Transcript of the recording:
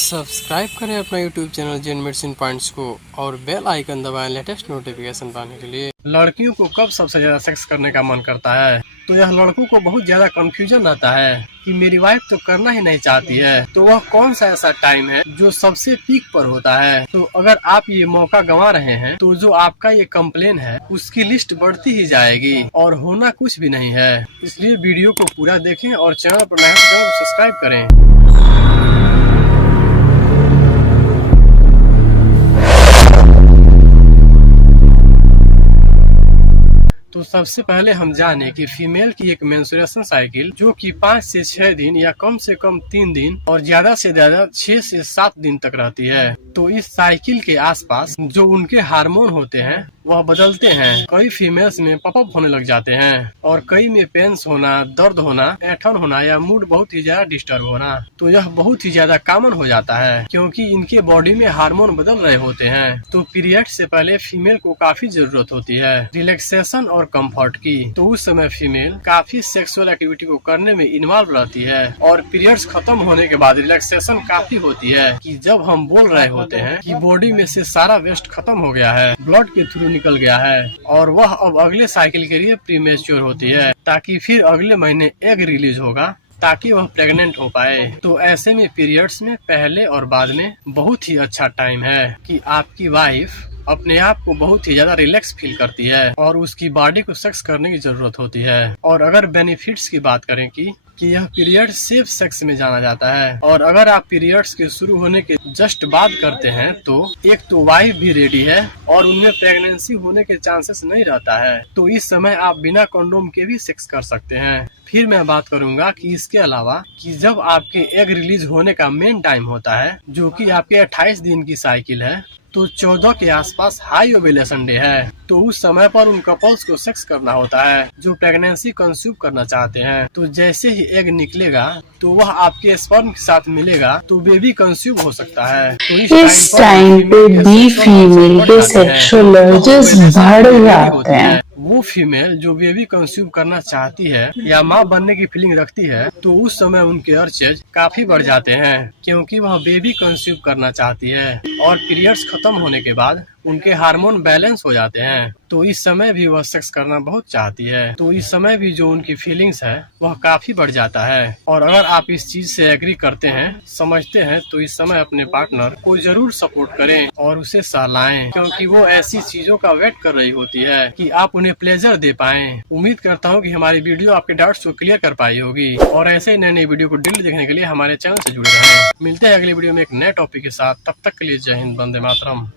Subscribe करें अपना YouTube channel जेन medicine points को और बेल आइकन दबाएं लेटेस्ट नोटिफिकेशन पाने के लिए। लड़कियों को कब सबसे ज्यादा सेक्स करने का मन करता है, तो यह लड़कों को बहुत ज्यादा कंफ्यूजन रहता है कि मेरी वाइफ तो करना ही नहीं चाहती है, तो वह कौन सा ऐसा टाइम है जो सबसे पीक पर होता है। तो अगर आप ये मौका गंवा रहे हैं तो जो आपका ये कंप्लेन है उसकी लिस्ट बढ़ती ही जाएगी और होना कुछ भी नहीं है। इसलिए वीडियो को पूरा देखें और चैनल पर नया तो सब्सक्राइब करें। तो सबसे पहले हम जाने कि फीमेल की एक मेंस्ट्रुएशन साइकिल जो कि 5 से 6 दिन या कम से कम 3 दिन और ज्यादा से ज्यादा 6 से 7 दिन तक रहती है। तो इस साइकिल के आसपास जो उनके हार्मोन होते हैं वह बदलते हैं। कई फीमेल्स में पॉपअप होने लग जाते हैं और कई में पेन्स होना, दर्द होना, ऐंठन होना या मूड बहुत ही ज्यादा डिस्टर्ब होना। तो यह बहुत ही ज्यादा कॉमन हो जाता है क्योंकि इनके बॉडी में हार्मोन बदल रहे होते हैं। तो पीरियड से पहले फीमेल को काफी जरूरत होती है रिलैक्सेशन और कंफर्ट की। तो उस समय फीमेल काफी सेक्सुअल एक्टिविटी को करने में इन्वॉल्व रहती है और पीरियड्स खत्म होने के बाद रिलैक्सेशन काफी होती है कि जब हम बोल रहे होते हैं कि बॉडी में से सारा वेस्ट खत्म हो गया है, ब्लड के थ्रू निकल गया है और वह अब अगले साइकिल के लिए प्रीमेच्योर होती है ताकि फिर अगले महीने एग रिलीज होगा ताकि वह प्रेग्नेंट हो पाए। तो ऐसे में पीरियड्स में पहले और बाद में बहुत ही अच्छा टाइम है कि आपकी वाइफ अपने आप को बहुत ही ज्यादा रिलैक्स फील करती है और उसकी बॉडी को सेक्स करने की जरूरत होती है। और अगर बेनिफिट्स की बात करें कि यह पीरियड सेफ सेक्स में जाना जाता है और अगर आप पीरियड्स के शुरू होने के जस्ट बाद करते हैं तो एक तो वाइफ भी रेडी है और उनमें प्रेगनेंसी होने के चांसेस नहीं रहता है। तो इस समय आप बिना कंडोम के भी सेक्स कर सकते हैं। फिर मैं बात करूंगा कि इसके अलावा कि जब आपके एग रिलीज होने का मेन टाइम होता है जो कि आपके 28 दिन की साइकिल है, तो 14 के आसपास हाई ओव्यूलेशन डे है। तो उस समय पर उन कपल्स को सेक्स करना होता है जो प्रेगनेंसी कंसीव करना चाहते हैं। तो जैसे ही एग निकलेगा तो वह आपके स्पर्म के साथ मिलेगा तो बेबी कंसीव हो सकता है। तो इस टाइम पे बी फीमेल के सेक्सुअल अर्जेस बढ़ जाते हैं। वो फीमेल जो बेबी कंसीव करना चाहती है या माँ बनने की फीलिंग रखती है तो उस समय उनके अर्चेज काफी बढ़ जाते हैं क्योंकि वह बेबी कंसीव करना चाहती है और पीरियड्स खत्म होने के बाद उनके हार्मोन बैलेंस हो जाते हैं। तो इस समय भी वह सेक्स करना बहुत चाहती है। तो इस समय भी जो उनकी फीलिंग्स है वह काफी बढ़ जाता है। और अगर आप इस चीज से एग्री करते हैं, समझते हैं, तो इस समय अपने पार्टनर को जरूर सपोर्ट करें और उसे सहलाएं क्योंकि वो ऐसी चीजों का वेट कर रही होती है कि आप उन्हें प्लेजर दे पाएं। उम्मीद करता हूँ कि हमारी वीडियो आपके डाउट्स को क्लियर कर पाई होगी और ऐसे ही नए नए वीडियो को डेली देखने के लिए हमारे चैनल से जुड़े रहें। मिलते हैं अगली वीडियो में एक नए टॉपिक के साथ। तब तक के लिए जय हिंद, वंदे मातरम।